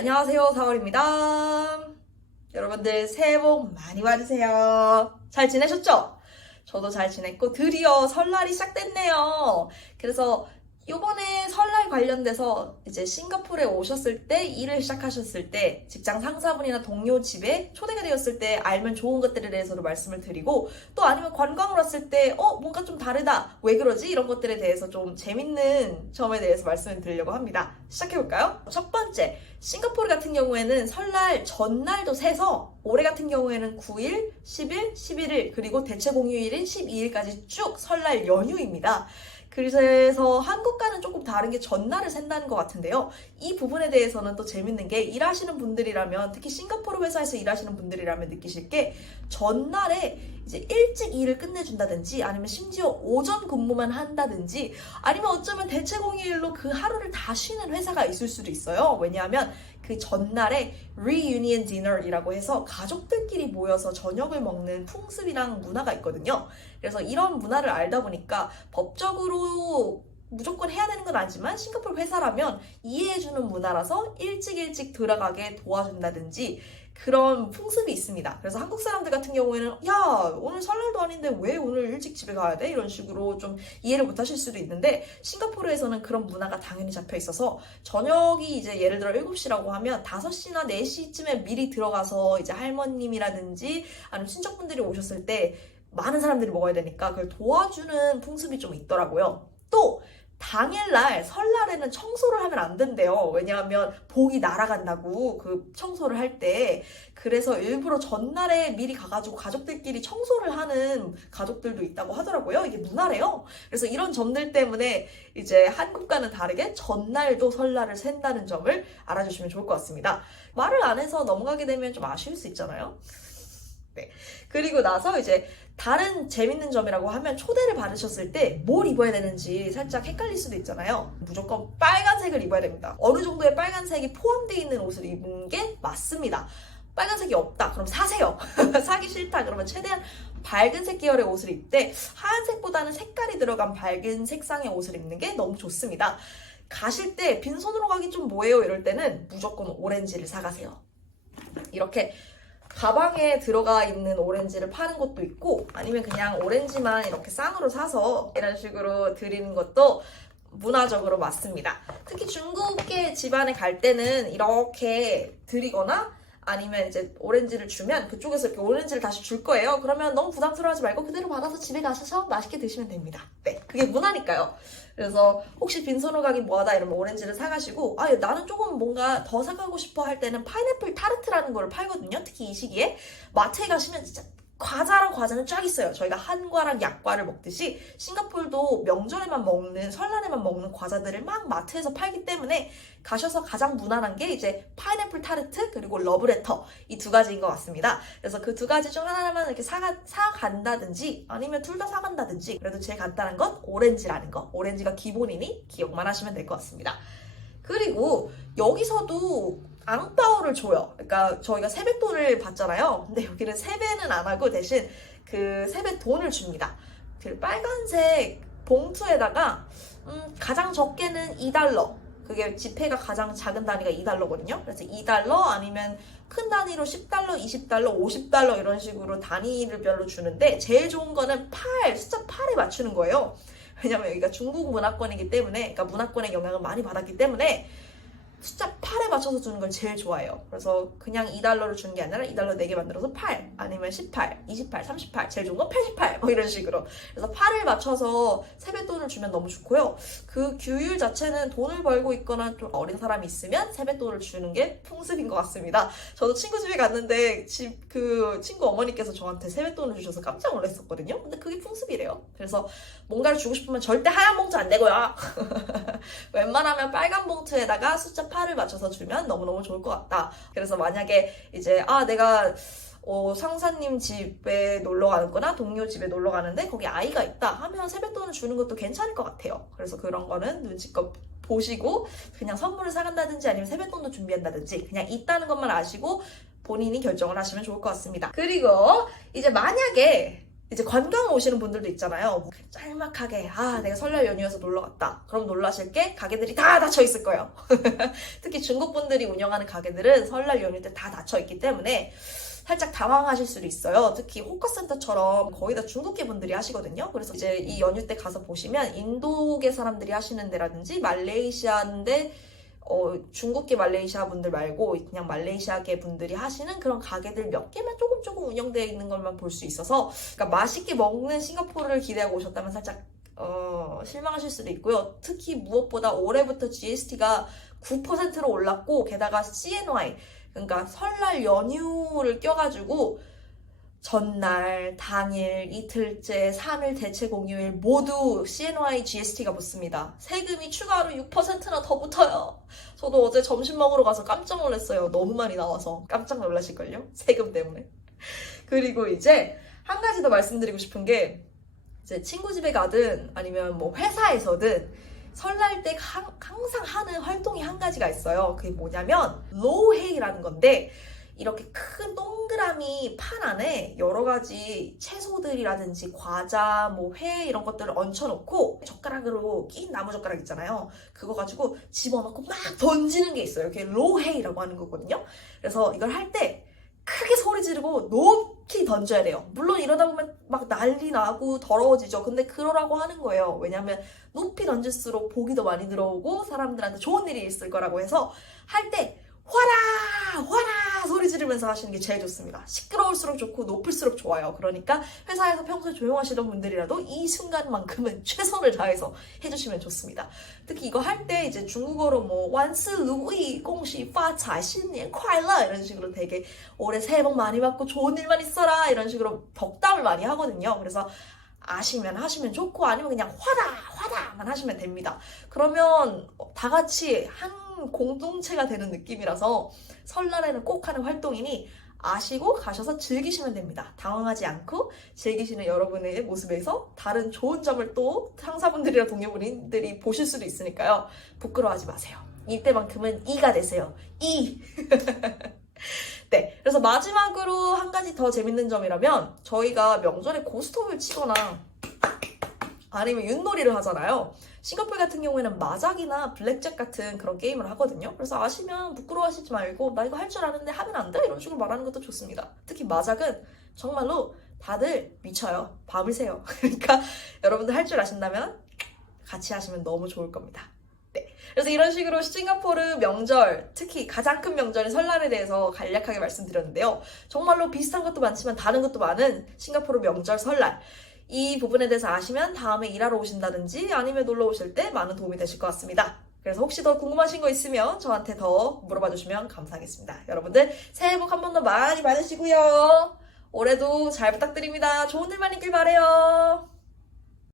안녕하세요. 4월입니다. 여러분들 새해 복 많이 받으세요. 잘 지내셨죠? 저도 잘 지냈고 드디어 설날이 시작됐네요. 그래서 이번에 설날 관련돼서 이제 싱가포르에 오셨을 때, 일을 시작하셨을 때, 직장 상사분이나 동료 집에 초대가 되었을 때 알면 좋은 것들에 대해서도 말씀을 드리고, 또 아니면 관광을 왔을 때 뭔가 좀 다르다, 왜 그러지? 이런 것들에 대해서 좀 재밌는 점에 대해서 말씀을 드리려고 합니다. 시작해볼까요? 첫 번째, 싱가포르 같은 경우에는 설날 전날도 세서 올해 같은 경우에는 9일, 10일, 11일, 그리고 대체 공휴일인 12일까지 쭉 설날 연휴입니다. 그래서 한국과는 조금 다른 게 전날을 센다는 것 같은데요. 이 부분에 대해서는 또 재밌는 게, 일하시는 분들이라면, 특히 싱가포르 회사에서 일하시는 분들이라면 느끼실 게, 전날에 이제 일찍 일을 끝내준다든지, 아니면 심지어 오전 근무만 한다든지, 아니면 어쩌면 대체 공휴일로 그 하루를 다 쉬는 회사가 있을 수도 있어요. 왜냐하면 그 전날에 reunion dinner이라고 해서 가족들끼리 모여서 저녁을 먹는 풍습이랑 문화가 있거든요. 그래서 이런 문화를 알다 보니까 법적으로 무조건 해야 되는 건 아니지만 싱가포르 회사라면 이해해주는 문화라서 일찍 들어가게 도와준다든지 그런 풍습이 있습니다. 그래서 한국 사람들 같은 경우에는 야, 오늘 설날도 아닌데 왜 오늘 일찍 집에 가야 돼? 이런 식으로 좀 이해를 못 하실 수도 있는데, 싱가포르에서는 그런 문화가 당연히 잡혀 있어서 저녁이 이제 예를 들어 7시라고 하면 5시나 4시쯤에 미리 들어가서 이제 할머님이라든지 아니면 친척분들이 오셨을 때 많은 사람들이 먹어야 되니까 그걸 도와주는 풍습이 좀 있더라고요. 또 당일날 설날에는 청소를 하면 안 된대요. 왜냐하면 복이 날아간다고, 그 청소를 할 때. 그래서 일부러 전날에 미리 가가지고 가족들끼리 청소를 하는 가족들도 있다고 하더라고요. 이게 문화래요. 그래서 이런 점들 때문에 이제 한국과는 다르게 전날도 설날을 샌다는 점을 알아주시면 좋을 것 같습니다. 말을 안 해서 넘어가게 되면 좀 아쉬울 수 있잖아요. 네. 그리고 나서 이제 다른 재밌는 점이라고 하면, 초대를 받으셨을 때 뭘 입어야 되는지 살짝 헷갈릴 수도 있잖아요. 무조건 빨간색을 입어야 됩니다. 어느 정도의 빨간색이 포함되어 있는 옷을 입는 게 맞습니다. 빨간색이 없다, 그럼 사세요. 사기 싫다, 그러면 최대한 밝은 색 계열의 옷을 입되, 하얀색보다는 색깔이 들어간 밝은 색상의 옷을 입는 게 너무 좋습니다. 가실 때 빈손으로 가기 좀 뭐예요? 이럴 때는 무조건 오렌지를 사가세요. 이렇게 가방에 들어가 있는 오렌지를 파는 것도 있고, 아니면 그냥 오렌지만 이렇게 쌍으로 사서 이런 식으로 드리는 것도 문화적으로 맞습니다. 특히 중국의 집안에 갈 때는 이렇게 드리거나, 아니면 이제 오렌지를 주면 그쪽에서 이렇게 오렌지를 다시 줄 거예요. 그러면 너무 부담스러워하지 말고 그대로 받아서 집에 가셔서 맛있게 드시면 됩니다. 네, 그게 문화니까요. 그래서 혹시 빈손으로 가기 뭐하다 이러면 오렌지를 사가시고, 나는 조금 뭔가 더 사가고 싶어 할 때는 파인애플 타르트라는 걸 팔거든요. 특히 이 시기에 마트에 가시면 진짜 과자랑 과자는 쫙 있어요. 저희가 한과랑 약과를 먹듯이 싱가포르도 명절에만 먹는, 설날에만 먹는 과자들을 막 마트에서 팔기 때문에 가셔서 가장 무난한 게 이제 파인애플 타르트 그리고 러브레터, 이 두 가지인 것 같습니다. 그래서 그 두 가지 중 하나만 이렇게 사간다든지 아니면 둘 다 사간다든지, 그래도 제일 간단한 건 오렌지라는 거. 오렌지가 기본이니 기억만 하시면 될 것 같습니다. 그리고 여기서도 앙바오를 줘요. 그러니까 저희가 세뱃돈을 받잖아요. 근데 여기는 세배는 안 하고 대신 그 세뱃돈을 줍니다. 그 빨간색 봉투에다가 가장 적게는 2달러. 그게 지폐가 가장 작은 단위가 2달러거든요. 그래서 2달러 아니면 큰 단위로 10달러, 20달러, 50달러 이런 식으로 단위를 별로 주는데, 제일 좋은 거는 숫자 8에 맞추는 거예요. 왜냐면 여기가 중국 문화권이기 때문에, 그러니까 문화권의 영향을 많이 받았기 때문에 숫자 8에 맞춰서 주는 걸 제일 좋아해요. 그래서 그냥 2달러를 주는 게 아니라 2달러 4개 만들어서 8, 아니면 18, 28, 38, 제일 좋은 건 88, 이런 식으로. 그래서 8을 맞춰서 세뱃돈을 주면 너무 좋고요. 그 규율 자체는 돈을 벌고 있거나 좀 어린 사람이 있으면 세뱃돈을 주는 게 풍습인 것 같습니다. 저도 친구 집에 갔는데 그 친구 어머니께서 저한테 세뱃돈을 주셔서 깜짝 놀랐었거든요. 근데 그게 풍습이래요. 그래서 뭔가를 주고 싶으면 절대 하얀 봉투 안 되고요. 웬만하면 빨간 봉투에다가 숫자 8을 맞춰서 주면 너무너무 좋을 것 같다. 그래서 만약에 이제 내가 상사님 집에 놀러 가는구나, 동료 집에 놀러 가는데 거기 아이가 있다 하면 세뱃돈을 주는 것도 괜찮을 것 같아요. 그래서 그런 거는 눈치껏 보시고 그냥 선물을 사간다든지 아니면 세뱃돈도 준비한다든지 그냥 있다는 것만 아시고 본인이 결정을 하시면 좋을 것 같습니다. 그리고 이제 만약에 이제 관광 오시는 분들도 있잖아요. 짤막하게 내가 설날 연휴여서 놀러 갔다. 그럼 놀라실 게 가게들이 다 닫혀 있을 거예요. 특히 중국 분들이 운영하는 가게들은 설날 연휴 때 다 닫혀 있기 때문에 살짝 당황하실 수도 있어요. 특히 호커센터처럼 거의 다 중국계 분들이 하시거든요. 그래서 이제 이 연휴 때 가서 보시면 인도계 사람들이 하시는 데라든지 말레이시아인데 중국계 말레이시아 분들 말고 그냥 말레이시아계 분들이 하시는 그런 가게들 몇 개만 조금 운영되어 있는 것만 볼 수 있어서, 그러니까 맛있게 먹는 싱가포르를 기대하고 오셨다면 살짝 실망하실 수도 있고요. 특히 무엇보다 올해부터 GST가 9%로 올랐고, 게다가 CNY, 그러니까 설날 연휴를 껴가지고 전날, 당일, 이틀째, 3일 대체 공휴일 모두 CNY GST가 붙습니다. 세금이 추가로 6%나 더 붙어요. 저도 어제 점심 먹으러 가서 깜짝 놀랐어요. 너무 많이 나와서. 깜짝 놀라실걸요? 세금 때문에. 그리고 이제 한 가지 더 말씀드리고 싶은 게, 이제 친구 집에 가든 아니면 뭐 회사에서든 설날 때 항상 하는 활동이 한 가지가 있어요. 그게 뭐냐면 로헤이라는 건데, 이렇게 큰 동그라미 판 안에 여러 가지 채소들이라든지 과자, 뭐 회 이런 것들을 얹혀놓고 젓가락으로 낀 나무젓가락 있잖아요. 그거 가지고 집어넣고 막 던지는 게 있어요. 그게 로헤이라고 하는 거거든요. 그래서 이걸 할 때 크게 소리 지르고 높이 던져야 돼요. 물론 이러다 보면 막 난리 나고 더러워지죠. 근데 그러라고 하는 거예요. 왜냐면 높이 던질수록 복이 더 많이 들어오고 사람들한테 좋은 일이 있을 거라고 해서 할 때 화라! 화라! 소리 지르면서 하시는 게 제일 좋습니다. 시끄러울수록 좋고 높을수록 좋아요. 그러니까 회사에서 평소에 조용하시던 분들이라도 이 순간만큼은 최선을 다해서 해주시면 좋습니다. 특히 이거 할 때 이제 중국어로 뭐 완스 루이 공시 파财 신년 快乐 이런 식으로 되게 올해 새해 복 많이 받고 좋은 일만 있어라 이런 식으로 덕담을 많이 하거든요. 그래서 아시면 하시면 좋고, 아니면 그냥 화다만 하시면 됩니다. 그러면 다 같이 한 공동체가 되는 느낌이라서 설날에는 꼭 하는 활동이니 아시고 가셔서 즐기시면 됩니다. 당황하지 않고 즐기시는 여러분의 모습에서 다른 좋은 점을 또 상사분들이나 동료분들이 보실 수도 있으니까요. 부끄러워하지 마세요. 이때만큼은 이가 되세요. 이! 네, 그래서 마지막으로 한 가지 더 재밌는 점이라면, 저희가 명절에 고스톱을 치거나 아니면 윷놀이를 하잖아요. 싱가포르 같은 경우에는 마작이나 블랙잭 같은 그런 게임을 하거든요. 그래서 아시면 부끄러워하시지 말고 나 이거 할 줄 아는데 하면 안 돼? 이런 식으로 말하는 것도 좋습니다. 특히 마작은 정말로 다들 미쳐요. 밤을 새요. 그러니까 여러분들 할 줄 아신다면 같이 하시면 너무 좋을 겁니다. 네, 그래서 이런 식으로 싱가포르 명절, 특히 가장 큰 명절인 설날에 대해서 간략하게 말씀드렸는데요. 정말로 비슷한 것도 많지만 다른 것도 많은 싱가포르 명절 설날, 이 부분에 대해서 아시면 다음에 일하러 오신다든지 아니면 놀러 오실 때 많은 도움이 되실 것 같습니다. 그래서 혹시 더 궁금하신 거 있으면 저한테 더 물어봐 주시면 감사하겠습니다. 여러분들 새해 복 한 번 더 많이 받으시고요. 올해도 잘 부탁드립니다. 좋은 일만 있길 바래요.